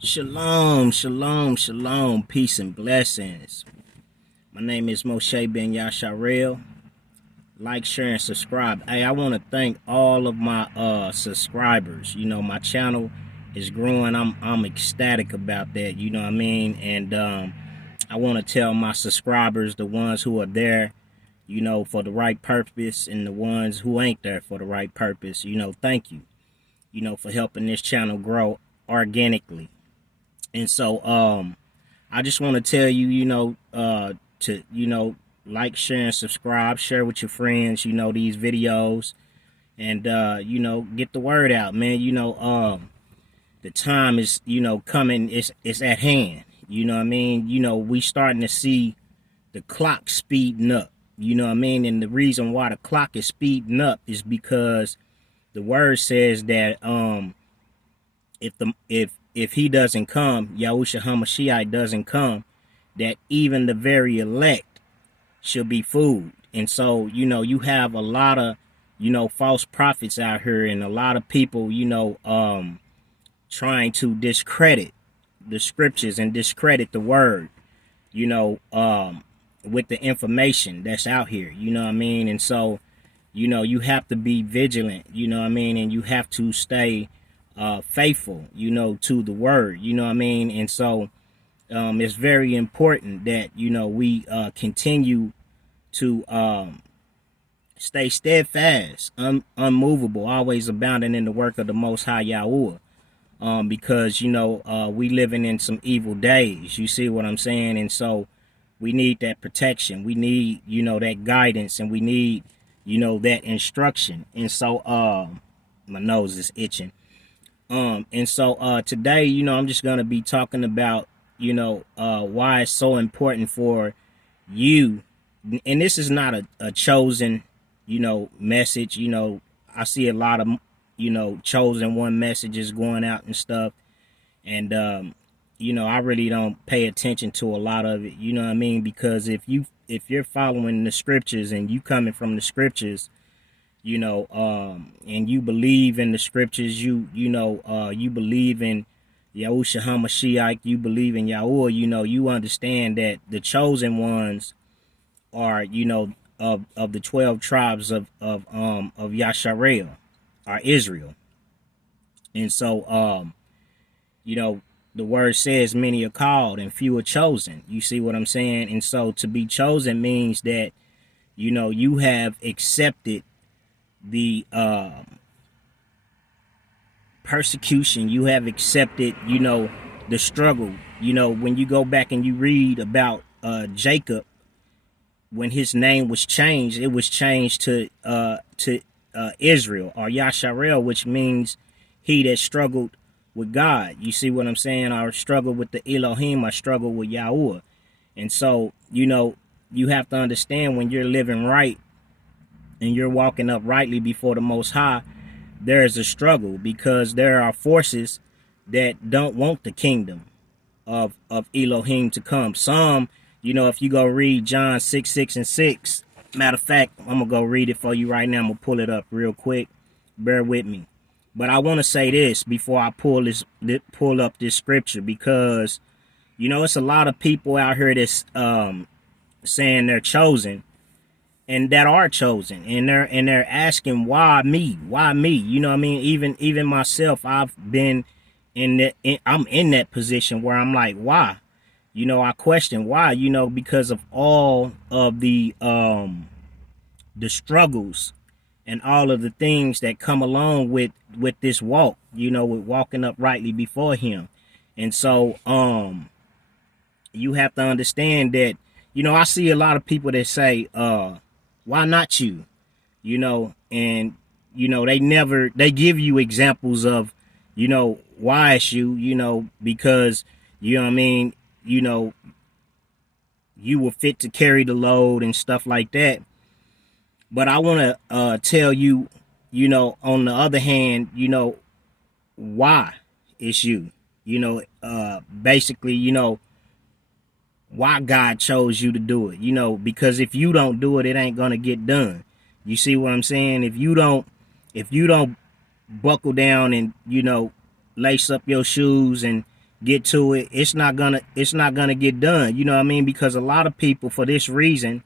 Shalom, shalom, shalom, peace and blessings. My name is Moshe Ben Yasharel. Like, share, and subscribe. Hey, I want to thank all of my subscribers. You know, my channel is growing. I'm ecstatic about that. You know what I mean? And I want to tell my subscribers, the ones who are there, you know, for the right purpose, and the ones who ain't there for the right purpose, you know, thank you, you know, for helping this channel grow organically. And so I just want to tell you, to, like, share, and subscribe, share with your friends, these videos, and, get the word out, man. The time is, coming, it's at hand. You know what I mean? We starting to see the clock speeding up. You know what I mean? And the reason why the clock is speeding up is because the word says that if he doesn't come, Yahushua HaMashiach doesn't come, that even the very elect shall be fooled. And so, you have a lot of, false prophets out here, and a lot of people, trying to discredit the scriptures and discredit the word, with the information that's out here, you know what I mean? And so, you have to be vigilant, you know what I mean? And you have to stay faithful, to the word, you know what I mean? And so it's very important that, we continue to stay steadfast, unmovable, always abounding in the work of the Most High Yahuwah. Because, we living in some evil days, you see what I'm saying? And so we need that protection. We need, that guidance, and we need, that instruction. And so my nose is itching. And so today, I'm just going to be talking about, why it's so important for you. And this is not a chosen, message. I see a lot of, chosen one messages going out and stuff. And, I really don't pay attention to a lot of it. You know what I mean? Because if you're following the scriptures and you coming from the scriptures, and you believe in the scriptures, you believe in Yahushua HaMashiach, you believe in Yahuwah, you understand that the chosen ones are, of the 12 tribes of Yasharel, are Israel. And so, the word says many are called and few are chosen. You see what I'm saying? And so to be chosen means that, you have accepted the persecution, you have accepted, the struggle. When you go back and you read about Jacob, when his name was changed, it was changed to Israel, or Yasharel, which means he that struggled with God. You see what I'm saying? I struggled with the Elohim, I struggled with Yahuwah. And so, you have to understand, when you're living right and you're walking uprightly before the Most High, there is a struggle, because there are forces that don't want the kingdom of Elohim to come. Some, if you go read John 6:6-6, matter of fact, I'm going to go read it for you right now. I'm going to pull it up real quick. Bear with me. But I want to say this before I pull up this scripture, because, it's a lot of people out here that's saying they're chosen, and that are chosen, and they're asking, why me? You know what I mean? Even myself, I've been I'm in that position where I'm like, why? I question why, because of all of the struggles and all of the things that come along with this walk, with walking uprightly before him. And so you have to understand that, I see a lot of people that say, why not you? And they give you examples of, why it's you, because, you know what I mean, you were fit to carry the load and stuff like that. But I want to tell you, on the other hand, why it's you, basically, why God chose you to do it, because if you don't do it, it ain't going to get done. You see what I'm saying? If you don't buckle down and, lace up your shoes and, get to it, it's not gonna get done. You know what I mean? Because a lot of people for this reason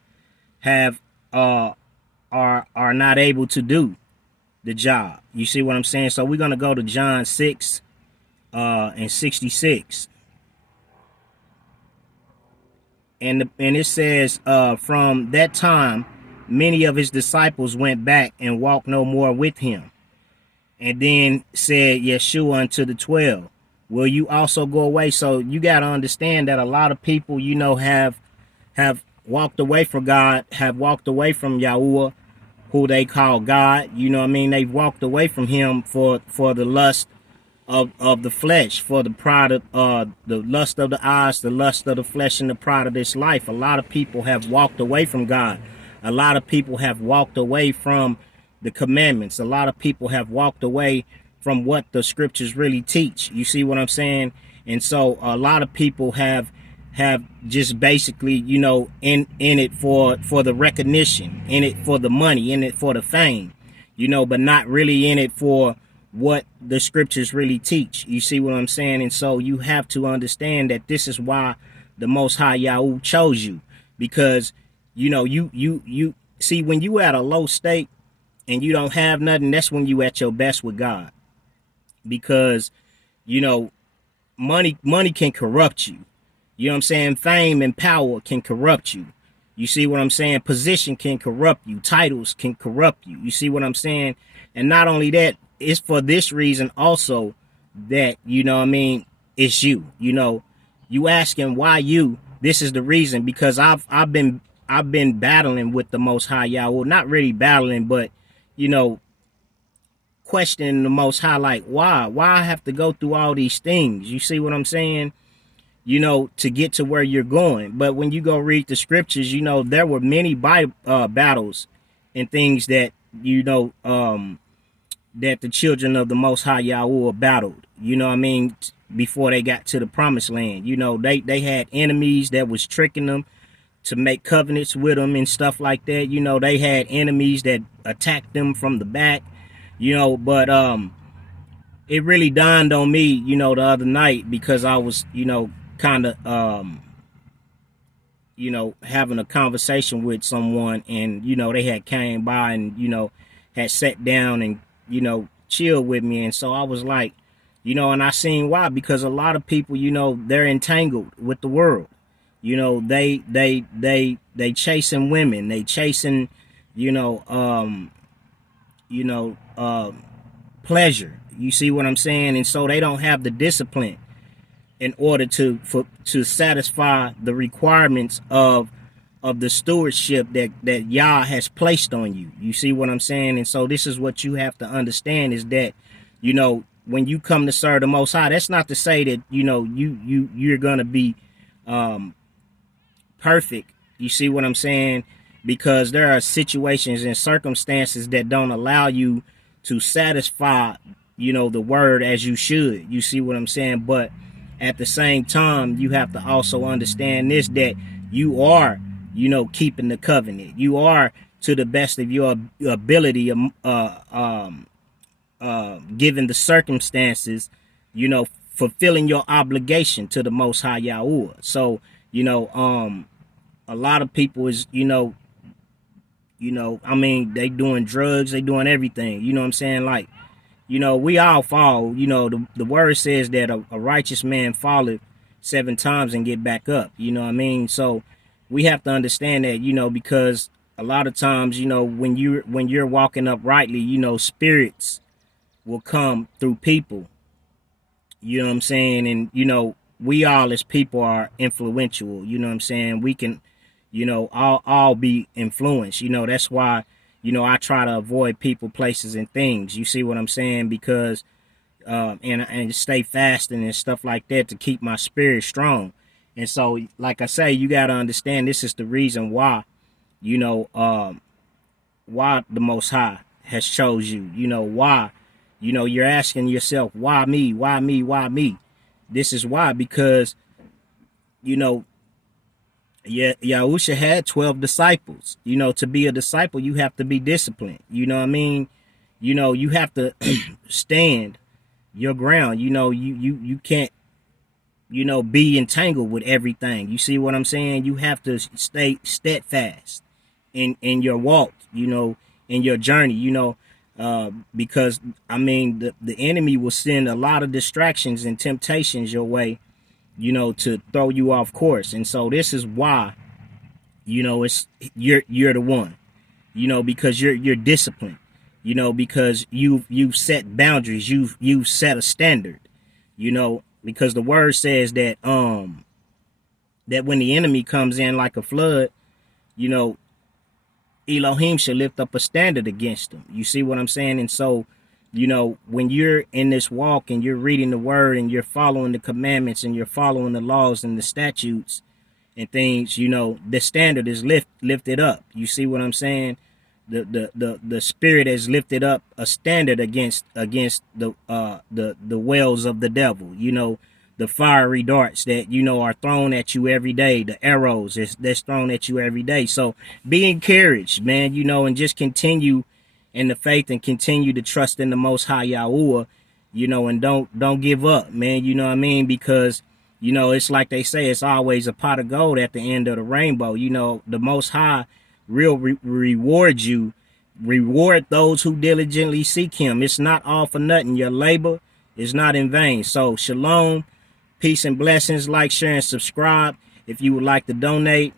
have are not able to do the job. You see what I'm saying? So we're gonna go to John 6 and 66. And it says, from that time, many of his disciples went back and walked no more with him. And then said Yeshua unto the 12, will you also go away? So you got to understand that a lot of people, have walked away from God, have walked away from Yahuwah, who they call God. You know what I mean? They've walked away from him for the lust of the flesh, for the pride of the lust of the eyes, the lust of the flesh, and the pride of this life. A lot of people have walked away from God. A lot of people have walked away from the commandments. A lot of people have walked away from what the scriptures really teach. You see what I'm saying? And so a lot of people have just basically, in it for the recognition, in it for the money, in it for the fame, but not really in it for what the scriptures really teach. You see what I'm saying? And so you have to understand that this is why the Most High Yahweh chose you, because you see, when you at a low state and you don't have nothing, that's when you at your best with God, because money can corrupt you. You know what I'm saying? Fame and power can corrupt you. You see what I'm saying? Position can corrupt you. Titles can corrupt you. You see what I'm saying? And not only that, it's for this reason also that, it's you. You asking why you. This is the reason, because I've been battling with the Most High Yahweh. Not really battling, but questioning the Most High, like why I have to go through all these things. You see what I'm saying? To get to where you're going. But when you go read the scriptures, there were many battles and things that that the children of the Most High Yahweh battled, before they got to the promised land. They had enemies that was tricking them to make covenants with them and stuff like that. They had enemies that attacked them from the back, but it really dawned on me, the other night, because I was, kind of, having a conversation with someone, and, they had came by and, had sat down and, chill with me. And so I was like, and I seen why, because a lot of people, they're entangled with the world. They chasing women, they chasing, pleasure. You see what I'm saying? And so they don't have the discipline in order to satisfy the requirements of the stewardship that Yah has placed on you. You see what I'm saying? And so this is what you have to understand, is that, when you come to serve the Most High, that's not to say that, you're going to be perfect. You see what I'm saying? Because there are situations and circumstances that don't allow you to satisfy, the word as you should. You see what I'm saying? But at the same time, you have to also understand this, that you are, keeping the covenant. You are, to the best of your ability, given the circumstances, fulfilling your obligation to the Most High Yahweh. So, a lot of people is, they doing drugs, they doing everything. You know what I'm saying? Like, we all fall. The word says that a righteous man falleth 7 times and get back up. You know what I mean? So we have to understand that, because a lot of times, when you're walking uprightly, spirits will come through people. You know what I'm saying? And, we all as people are influential. You know what I'm saying? We can, all be influenced. That's why, I try to avoid people, places, and things. You see what I'm saying? Because, and stay fasting and stuff like that to keep my spirit strong. And so, like I say, you got to understand, this is the reason why, why the Most High has chose you. Why, you're asking yourself, why me? Why me? Why me? This is why, because, Yahusha had 12 disciples. To be a disciple, you have to be disciplined. You know what I mean? You have to stand your ground. You can't you know, be entangled with everything. You see what I'm saying? You have to stay steadfast in your walk, you know, in your journey, you know, because I mean the enemy will send a lot of distractions and temptations your way, you know, to throw you off course. And so this is why, you know, it's you're the one, you know, because you're disciplined, you know, because you've set boundaries, you've set a standard, you know, because the word says that that when the enemy comes in like a flood, you know, Elohim should lift up a standard against them. You see what I'm saying? And so, you know, when you're in this walk and you're reading the word and you're following the commandments and you're following the laws and the statutes and things, you know, the standard is lifted up. You see what I'm saying? The spirit has lifted up a standard against the wells of the devil, you know, the fiery darts that, you know, are thrown at you every day, the arrows that's thrown at you every day. So be encouraged, man, you know, and just continue in the faith and continue to trust in the Most High Yahuwah, you know, and don't give up, man, you know what I mean? Because, you know, it's like they say, it's always a pot of gold at the end of the rainbow. You know, the Most High reward you, reward those who diligently seek him. It's not all for nothing. Your labor is not in vain. So shalom, peace and blessings. Like, share, and subscribe. If you would like to donate,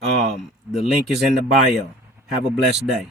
the link is in the bio. Have a blessed day.